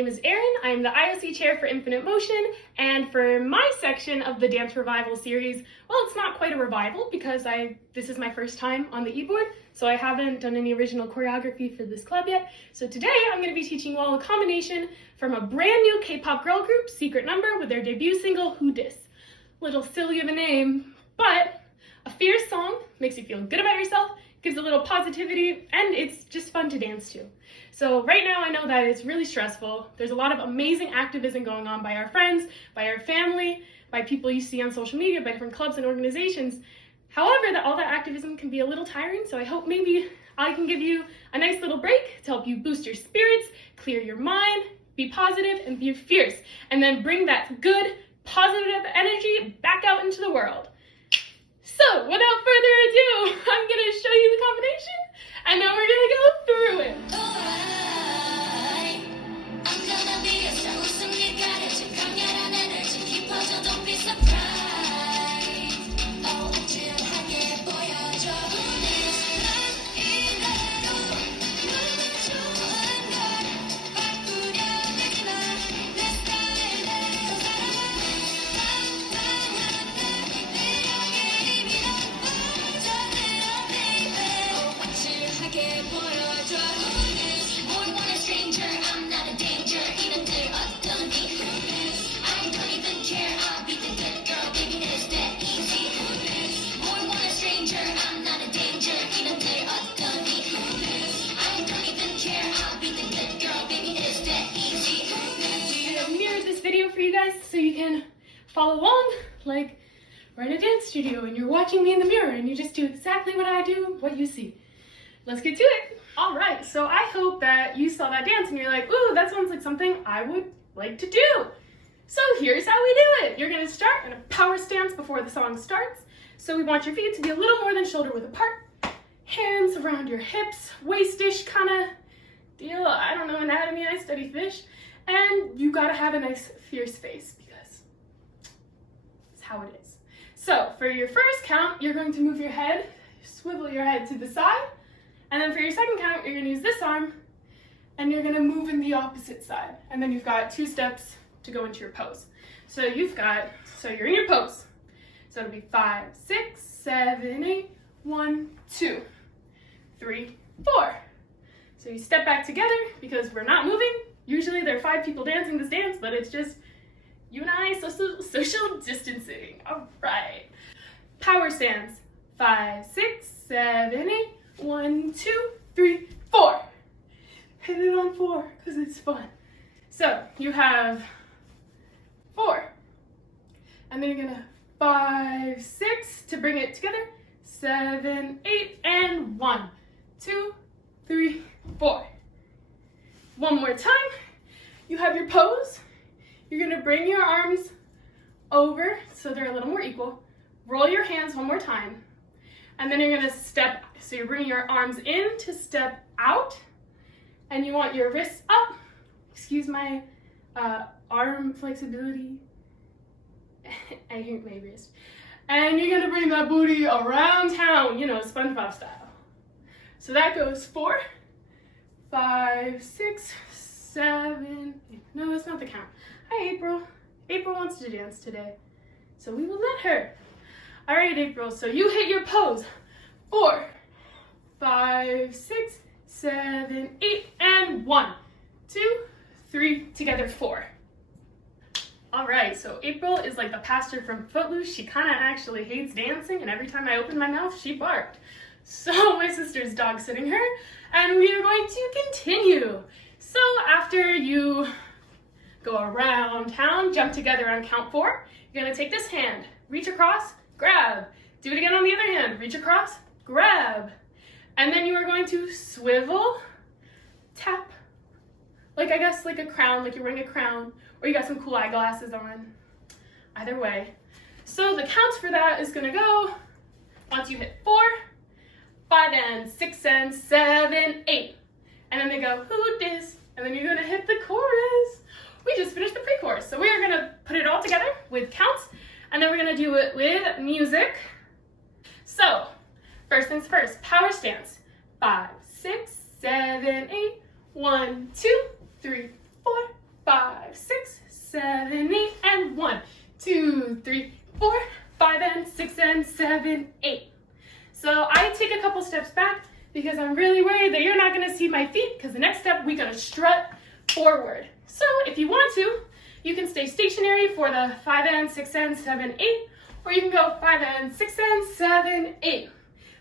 name is Erin. I'm the IOC chair for Infinite Motion, and for my section of the Dance Revival series, well, it's not quite a revival because this is my first time on the e-board, so I haven't done any original choreography for this club yet. So today I'm going to be teaching you all a combination from a brand new K-pop girl group, Secret Number, with their debut single, Who Dis. Little silly of a name, but a fierce song, makes you feel good about yourself, gives a little positivity, and it's just fun to dance to. So right now I know that it's really stressful. There's a lot of amazing activism going on by our friends, by our family, by people you see on social media, by different clubs and organizations. However, all that activism can be a little tiring, so I hope maybe I can give you a nice little break to help you boost your spirits, clear your mind, be positive, and be fierce, and then bring that good, positive energy back out into the world. So, without further ado, I'm going to show you the combination, and then we're going to go through it. I'm gonna be a star with some 가려진 강렬한 energy 깊어져, don't be surprised. 어질하게 보여줘. 난 이대로 너무 좋은 걸 바꾸려 하지 마. 내 스타일대로 for you guys so you can follow along like we're in a dance studio and you're watching me in the mirror and you just do exactly what I do, what you see. Let's get to it. All right, so I hope that you saw that dance and you're like, ooh, that sounds like something I would like to do. So here's how we do it. You're gonna start in a power stance before the song starts. So we want your feet to be a little more than shoulder width apart. Hands around your hips, waist-ish kind of deal. I don't know anatomy, I study fish. And you gotta have a nice fierce face because it's how it is. So for your first count, you're going to move your head, swivel your head to the side. And then for your second count, you're gonna use this arm and you're gonna move in the opposite side. And then you've got 2 steps to go into your pose. So you're in your pose. So it'll be 5, 6, 7, 8, 1, 2, 3, 4. So you step back together because we're not moving. Usually there are 5 people dancing this dance, but it's just you and I, social distancing. All right. Power stance. 5, 6, 7, 8, 1, 2, 3, 4. Hit it on 4 because it's fun. So you have 4. And then you're gonna 5, 6 to bring it together. 7, 8, and 1, 2, 3, 4. One more time. You have your pose. You're gonna bring your arms over so they're a little more equal. Roll your hands one more time. And then you're gonna step, so you're bringing your arms in to step out. And you want your wrists up. Excuse my arm flexibility. I hurt my wrist. And you're gonna bring that booty around town, you know, SpongeBob style. So that goes 4, 5, 6, 7, 8. No, that's not the count. Hi, April. April wants to dance today, so we will let her. All right, April, so you hit your pose. 4, 5, 6, 7, 8, and 1, 2, 3, together 4. All right, so April is like the pastor from Footloose. She kind of actually hates dancing, and every time I opened my mouth, she barked. So my sister's dog sitting her, and we are going to continue. So after you go around town, jump together on count 4, you're gonna take this hand, reach across, grab. Do it again on the other hand, reach across, grab. And then you are going to swivel, tap, like I guess like a crown, like you're wearing a crown, or you got some cool eyeglasses on. Either way. So the counts for that is gonna go, once you hit 4, 5 and 6 and 7, 8. And then they go, who dis? And then you're gonna hit the chorus. We just finished the pre-chorus. So we are gonna put it all together with counts, and then we're gonna do it with music. So, first things first, power stance. 5, 6, 7, 8, 1, 2, 3, 4, 7, 8, and 1, 2, 3, 4, 5, and 6, and 7, 8. So I take a couple steps back because I'm really worried that you're not gonna see my feet, because the next step, we're gonna strut forward. So if you want to, you can stay stationary for the 5 and 6 and 7, 8, or you can go 5 and 6 and 7, 8.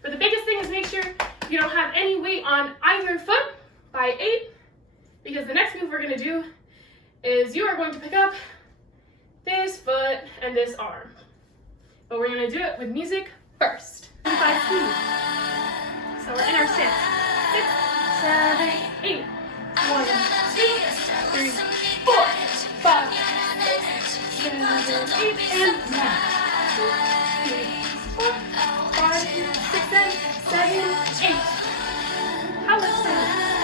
But the biggest thing is make sure you don't have any weight on either foot by 8, because the next move we're gonna do is you are going to pick up this foot and this arm. But we're gonna do it with music first. 5 speed. So we're in our stance. 6, 7, 8. 1, 2, 3, 4, 5, 6, 7, 8, and 1, 2, 3, 4, 5, 6, and 7, 8. How much time?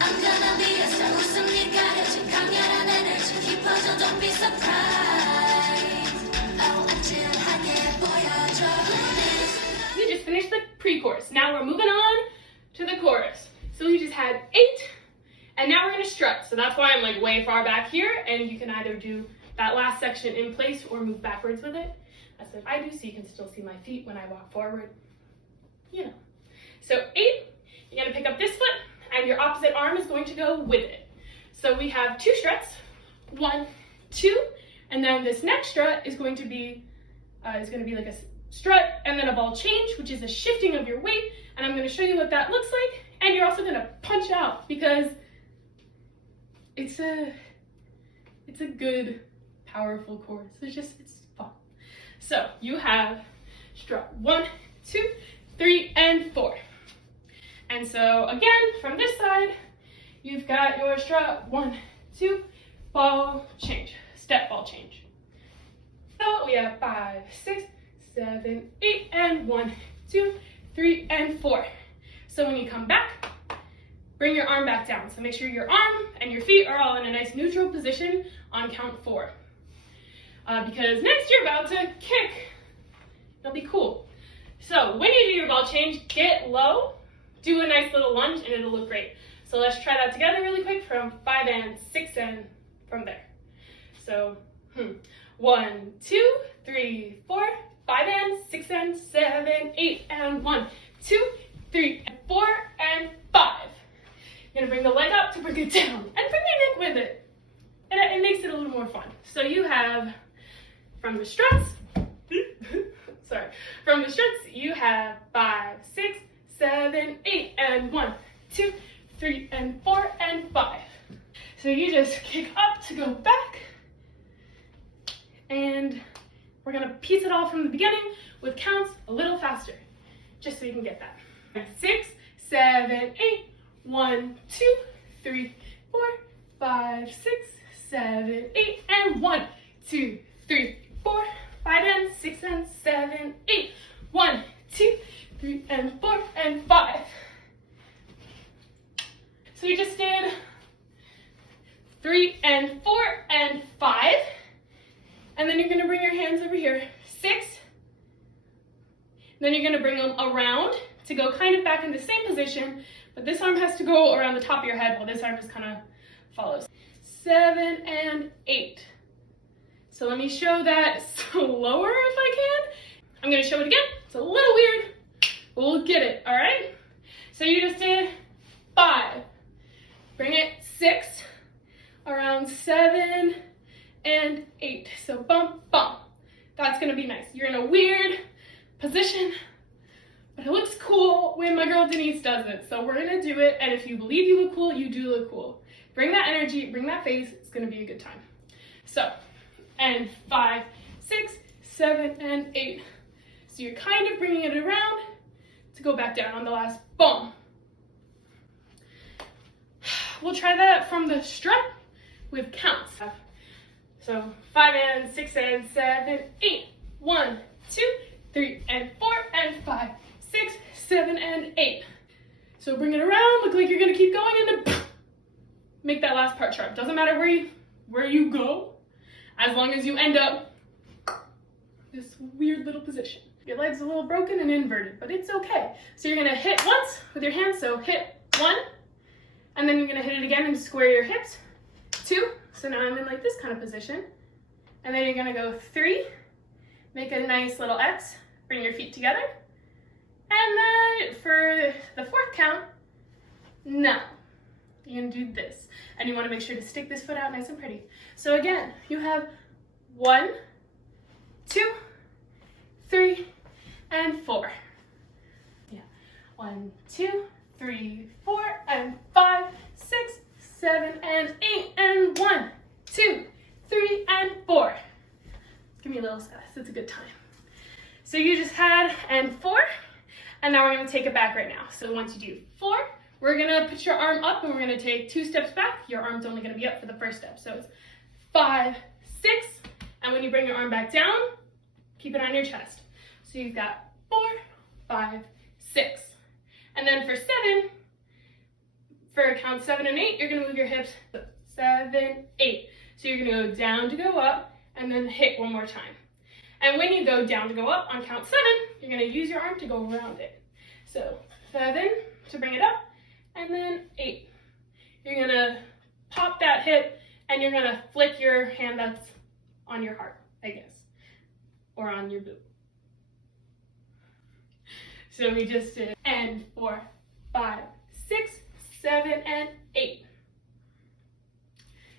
I'm gonna be a star with some new courage and 강렬한 energy. Keep on, don't be surprised. We just finished the pre-chorus. Now we're moving on to the chorus. So we just had 8, and now we're gonna strut. So that's why I'm like way far back here, and you can either do that last section in place or move backwards with it. That's what I do, so you can still see my feet when I walk forward. You know. So 8, you're gonna pick up this foot, and your opposite arm is going to go with it. So we have 2 struts, 1, 2, and then this next strut is going to be like a strut and then a ball change, which is a shifting of your weight, and I'm going to show you what that looks like. And you're also going to punch out because it's a good, powerful chorus. It's fun. So you have strut 1, 2, 3, and 4. And so again, from this side, you've got your strut 1, 2, ball change, step ball change. So we have 5, 6, 7, 8, and 1, 2, 3, and 4. So when you come back, bring your arm back down. So make sure your arm and your feet are all in a nice neutral position on count 4. Because next you're about to kick. It'll be cool. So when you do your ball change, get low, do a nice little lunge, and it'll look great. So let's try that together really quick from 5 and 6 and from there. So 1, 2, 3, 4, 5 and 6 and 7, 8 and 1, 2, 3, and 4 and 5. You're gonna bring the leg up to bring it down and bring your neck with it. And it makes it a little more fun. So you have from the struts, you have 5, 6, 7, 8 and 1, 2, 3 and 4 and 5. So you just kick up to go back. And we're gonna piece it all from the beginning with counts a little faster, just so you can get that. 6, 7, 8, 1, 2, 3, 4, 5, 6, 7, 8, and 1, 2, 3, 4, 5 and 6 and 7, 8, 1, 2, 3, and 4 and 5. So we just did 3 and 4 and 5. And then you're gonna bring your hands over here, 6. Then you're gonna bring them around to go kind of back in the same position, but this arm has to go around the top of your head while this arm just kind of follows. 7 and 8. So let me show that slower if I can. I'm gonna show it again. It's a little weird, but we'll get it, all right? So you just did 5. Bring it 6, around 7, and 8. So bump, bump. That's gonna be nice. You're in a weird position, but it looks cool when my girl Denise does it. So we're gonna do it, and if you believe you look cool, you do look cool. Bring that energy, bring that face, it's gonna be a good time. So, and 5, 6, 7, and 8. So you're kind of bringing it around to go back down on the last bump. We'll try that from the strut with counts. So 5 and 6 and 7, 8. 1, 2, 3 and 4 and 5, 6, 7 and 8. So bring it around, look like you're gonna keep going, and then make that last part sharp. Doesn't matter where you go, as long as you end up this weird little position. Your leg's a little broken and inverted, but it's okay. So you're gonna hit once with your hands, so hit 1, and then you're gonna hit it again and square your hips, 2. So now I'm in like this kind of position. And then you're gonna go 3, make a nice little X, bring your feet together. And then for the 4th count, now you're gonna do this. And you wanna make sure to stick this foot out nice and pretty. So again, you have 1, 2, 3, and 4. Yeah, 1, 2, 3, 4, and 5, 6, 7, and 8, and 1, 2, 3, and 4. Give me a little space, it's a good time. So you just had and 4, and now we're gonna take it back right now. So once you do 4, we're gonna put your arm up and we're gonna take 2 steps back. Your arm's only gonna be up for the first step. So it's 5, 6, and when you bring your arm back down, keep it on your chest. So you've got 4, 5, 6. And then for 7, for count 7 and 8, you're gonna move your hips 7, 8. So you're gonna go down to go up and then hit one more time. And when you go down to go up on count 7, you're gonna use your arm to go around it. So 7 to bring it up, and then 8. You're gonna pop that hip and you're gonna flick your hand that's on your heart, I guess, or on your boob. So we just did and 4, 5, 6, 7, and 8.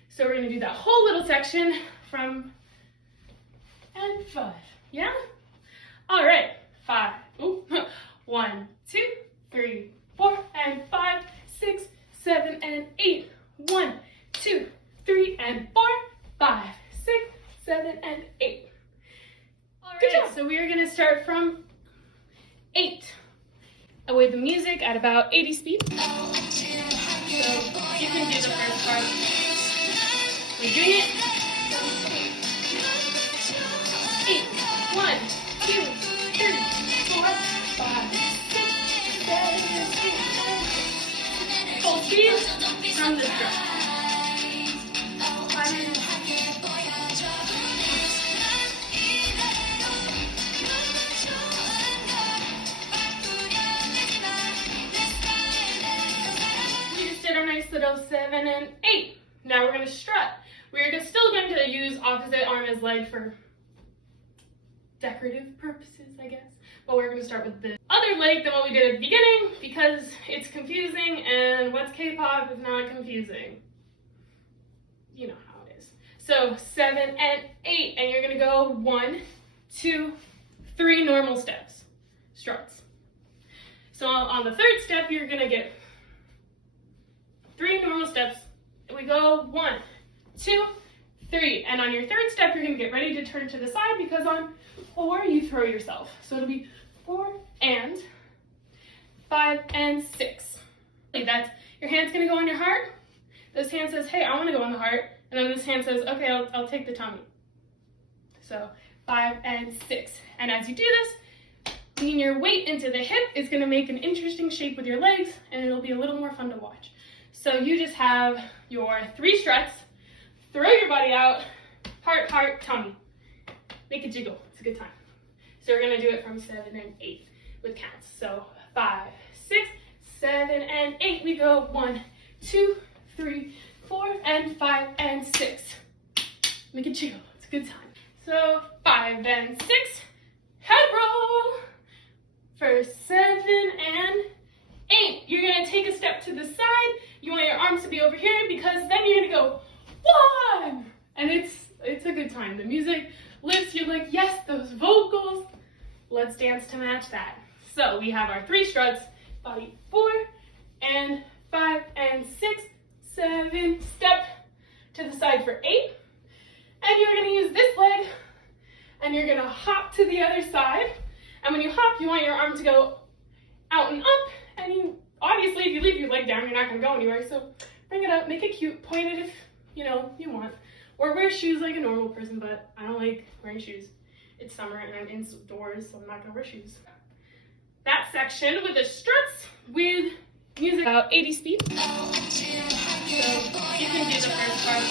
So we're gonna do that whole little section from and 5. Yeah? All right, 5. Ooh. 1, 2, 3, 4, and 5, 6, 7, and 8. 1, 2, 3, and 4, 5, 6, 7, and 8. All right, good job. So we are gonna start from 8 with the music at about 80 speed. So you can do the first part. We're doing it. 8, 1, 2, 3, 4, 5, 6, 7, 8. Full speed from the drum. Little 7 and 8. Now we're going to strut. We're still going to use opposite arm as leg for decorative purposes, I guess. But we're going to start with the other leg than what we did at the beginning because it's confusing, and what's K-pop is not confusing. You know how it is. So 7 and 8, and you're going to go 1, 2, 3 normal steps, struts. So on the 3rd step, you're going to get 3 normal steps. We go 1, 2, 3. And on your 3rd step, you're gonna get ready to turn to the side because on 4, you throw yourself. So it'll be 4 and 5 and 6. That's, your hand's gonna go on your heart. This hand says, hey, I wanna go on the heart. And then this hand says, okay, I'll take the tummy. So 5 and 6. And as you do this, lean your weight into the hip is gonna make an interesting shape with your legs, and it'll be a little more fun to watch. So you just have your 3 struts, throw your body out, heart, heart, tummy. Make it jiggle, it's a good time. So we're gonna do it from 7 and 8 with counts. So 5, 6, 7, and 8. We go 1, 2, 3, 4, and 5, and 6. Make it jiggle, it's a good time. So 5 and 6, head roll. For 7 and 8, you're gonna take a step to the side. You want your arms to be over here because then you're gonna go 1, and it's a good time. The music lifts. You're like, yes, those vocals. Let's dance to match that. So we have our 3 struts. Body 4 and 5 and 6, 7. Step to the side for 8, and you're gonna use this leg, and you're gonna hop to the other side. And when you hop, you want your arm to go out and up. And you, obviously, if you leave your leg down, you're not gonna go anywhere. So bring it up, make it cute, point it if, you want. Or wear shoes like a normal person, but I don't like wearing shoes. It's summer and I'm indoors, so I'm not gonna wear shoes. That section with the struts with music about 80 speed. So you can do the first part.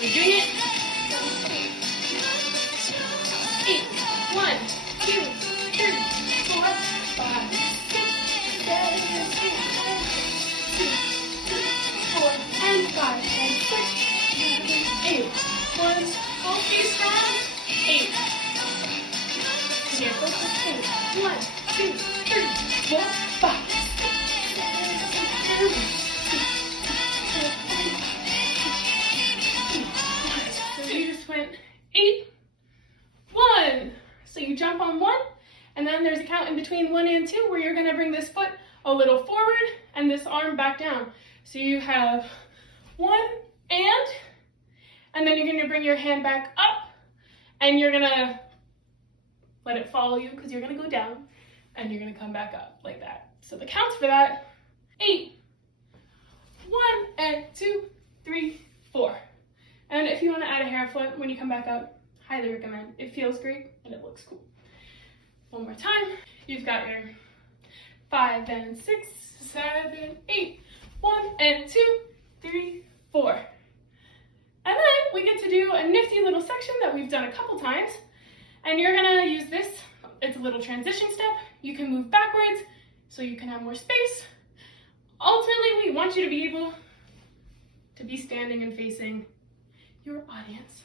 We're doing it. 8, 1, 2, 3, 4, 5, 6, 7, 8, 2, 3, 4, and 5, and then there's a count in between 1 and 2 where you're gonna bring this foot a little forward and this arm back down. So you have 1 and then you're gonna bring your hand back up and you're gonna let it follow you because you're gonna go down and you're gonna come back up like that. So the counts for that, 8, 1 and 2, 3, 4. And if you wanna add a hair flip when you come back up, highly recommend. It feels great and it looks cool. One more time. You've got your 5 and 6, 7, 8, 1 and 2, 3, 4. And then we get to do a nifty little section that we've done a couple times. And you're gonna use this, it's a little transition step. You can move backwards so you can have more space. Ultimately, we want you to be able to be standing and facing your audience.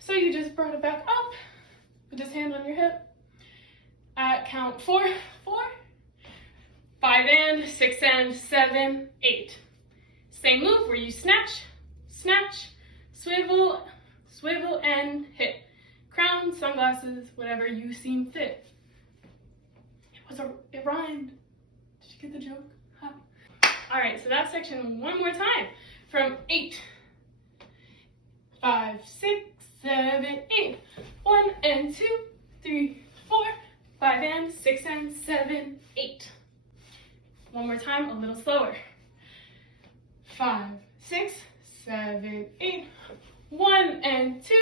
So you just brought it back up with this hand on your hip. At count 4, 4, 5 and 6 and 7, 8. Same move where you snatch, snatch, swivel, swivel, and hit. Crown, sunglasses, whatever you seem fit. It rhymed. Did you get the joke? Huh? All right, so that section one more time. From 8, 5, 6, 7, 8. 1 and 2, 3, 4, 5 and 6 and 7, 8. One more time, a little slower. 5, 6, 7, 8. 1 and 2,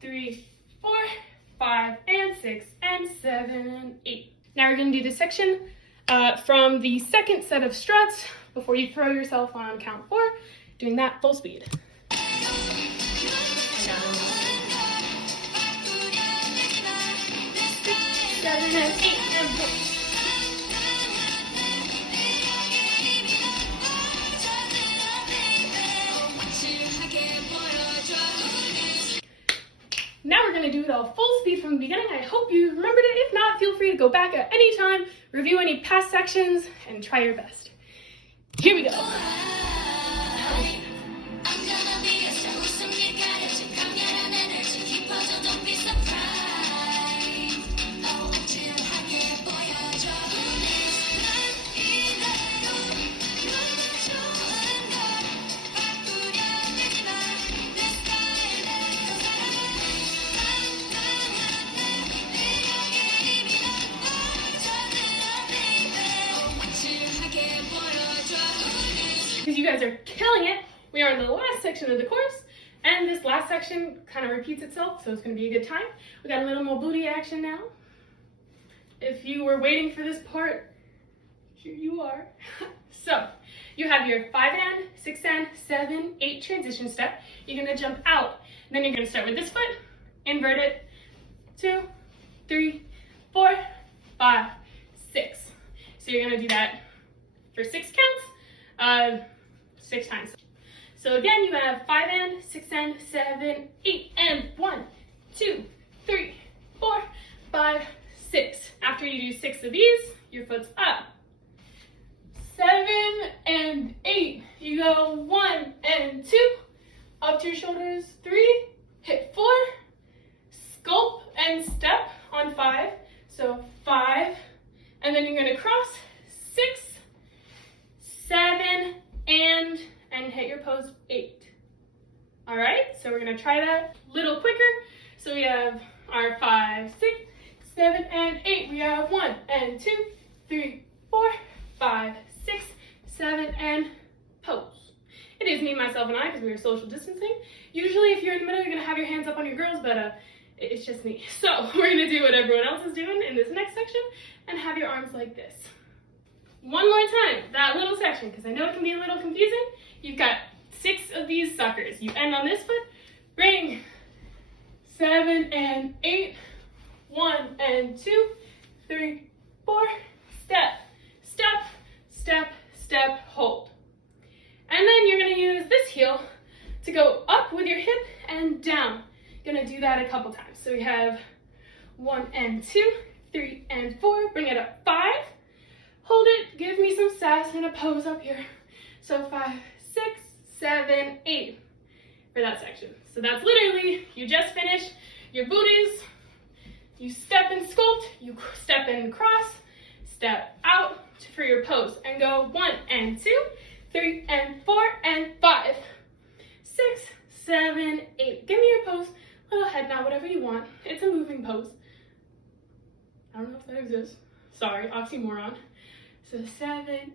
3, 4, 5 and 6 and 7 and 8. Now we're going to do this section from the second set of struts before you throw yourself on count 4, doing that full speed. 7 and 8 and 4. Now we're going to do it all full speed from the beginning. I hope you remembered it. If not, feel free to go back at any time, review any past sections, and try your best. Here we go. Because you guys are killing it. We are in the last section of the course, and this last section kind of repeats itself, so it's going to be a good time. We got a little more booty action now. If you were waiting for this part, here you are. So, you have your 5 and, 6 and, 7, 8 transition step. You're going to jump out. Then you're going to start with this foot, invert it, 2, 3, 4, 5, 6. So you're going to do that for 6 counts. 6 times. So again, you have 5 and, 6 and, 7, 8 and 1, 2, 3, 4, 5, 6. After you do 6 of these, your foot's up. 7 and 8. You go 1 and 2, up to your shoulders, 3, hit 4, sculpt and step on 5. So 5, and then you're going to cross 6, 7, and hit your pose 8. All right, so we're gonna try that a little quicker. So we have our 5, 6, 7, and 8. We have 1 and 2, 3, 4, 5, 6, 7, and pose. It is me, myself, and I because we are social distancing. Usually if you're in the middle, you're gonna have your hands up on your girls, but it's just me. So we're gonna do what everyone else is doing in this next section and have your arms like this. One more time, that little section, because I know it can be a little confusing. You've got 6 of these suckers. You end on this foot, bring 7 and 8, 1 and 2, 3, 4, step, step, step, step, hold. And then you're gonna use this heel to go up with your hip and down. Gonna do that a couple times. So we have 1 and 2, 3 and 4, bring it up, 5, hold it, give me some sass in a pose up here. So 5, 6, 7, 8 for that section. So that's literally, you just finished your booties, You step and sculpt, you step and cross, step out for your pose, and go 1 and 2, 3 and 4 and 5, 6, 7, 8. Give me your pose, little head nod, whatever you want. It's a moving pose. I don't know if that exists. Sorry, oxymoron. So 7, 8,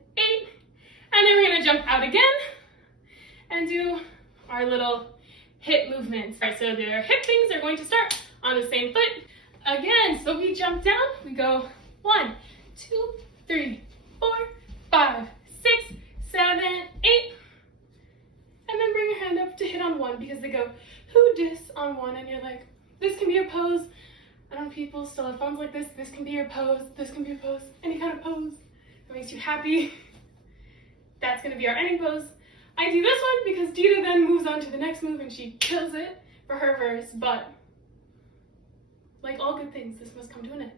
and then we're gonna jump out again and do our little hip movements. All right, so the hip things are going to start on the same foot. Again, so we jump down, we go 1, 2, 3, 4, 5, 6, 7, 8. And then bring your hand up to hit on 1 because they go, who dis on 1? And you're like, this can be your pose. I don't know if people still have phones like this. This can be your pose. This can be your pose. Any kind of pose that makes you happy. That's gonna be our ending pose. I do this one because Dita then moves on to the next move and she kills it for her verse, but like all good things, this must come to an end.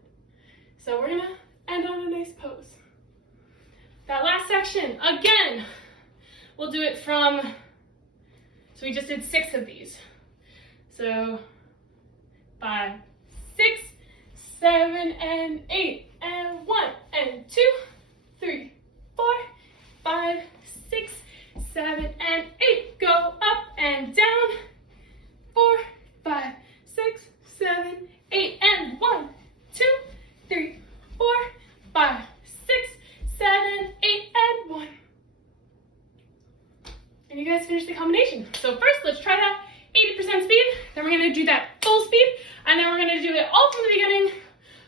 So we're gonna end on a nice pose. That last section, again, we'll do it from, so we just did 6 of these. So 5, 6, 7, and 8, and 1, and 2, 3, 4, 5, 6, 7, and 8. Go up and down. 4, 5, 6, 7, 8, and 1, 2, 3, 4, 5, 6, 7, 8, and 1. And you guys finish the combination. So first, let's try that 80% speed. Then we're gonna do that full speed, and then we're gonna do it all from the beginning.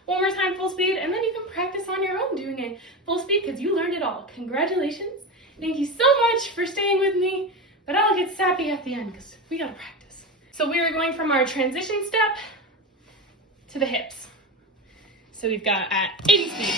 One more time, full speed, and then you can practice on your own doing it full speed because you learned it all. Congratulations. Thank you so much for staying with me, but I'll get sappy at the end because we gotta practice. So we are going from our transition step to the hips. So we've got at 80 speed.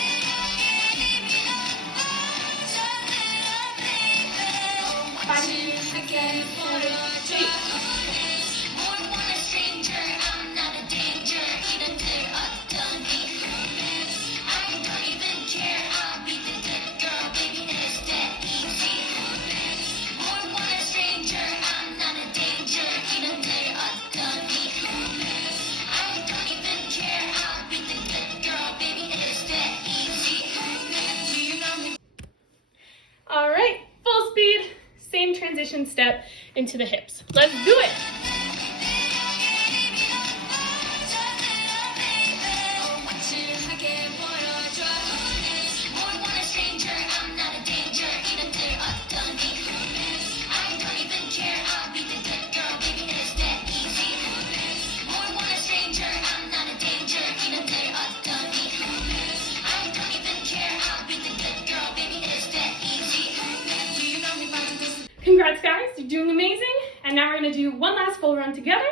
All right, full speed, same transition step into the hips. Let's do it. Congrats guys, you're doing amazing. And now we're gonna do one last full run together.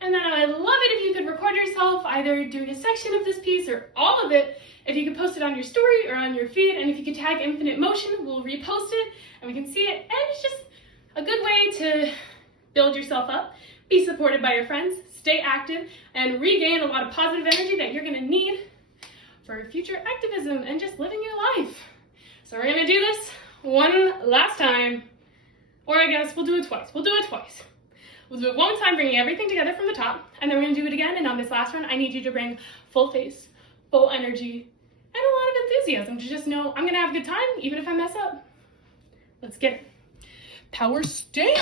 And then I'd love it if you could record yourself either doing a section of this piece or all of it. If you could post it on your story or on your feed, and if you could tag Infinite Motion, we'll repost it and we can see it. And it's just a good way to build yourself up, be supported by your friends, stay active, and regain a lot of positive energy that you're gonna need for future activism and just living your life. So we're gonna do this one last time. Or I guess we'll do it twice. We'll do it twice. We'll do it one time, bringing everything together from the top, and then we're gonna do it again. And on this last one, I need you to bring full face, full energy, and a lot of enthusiasm to just know I'm gonna have a good time, even if I mess up. Let's get it. Power stance.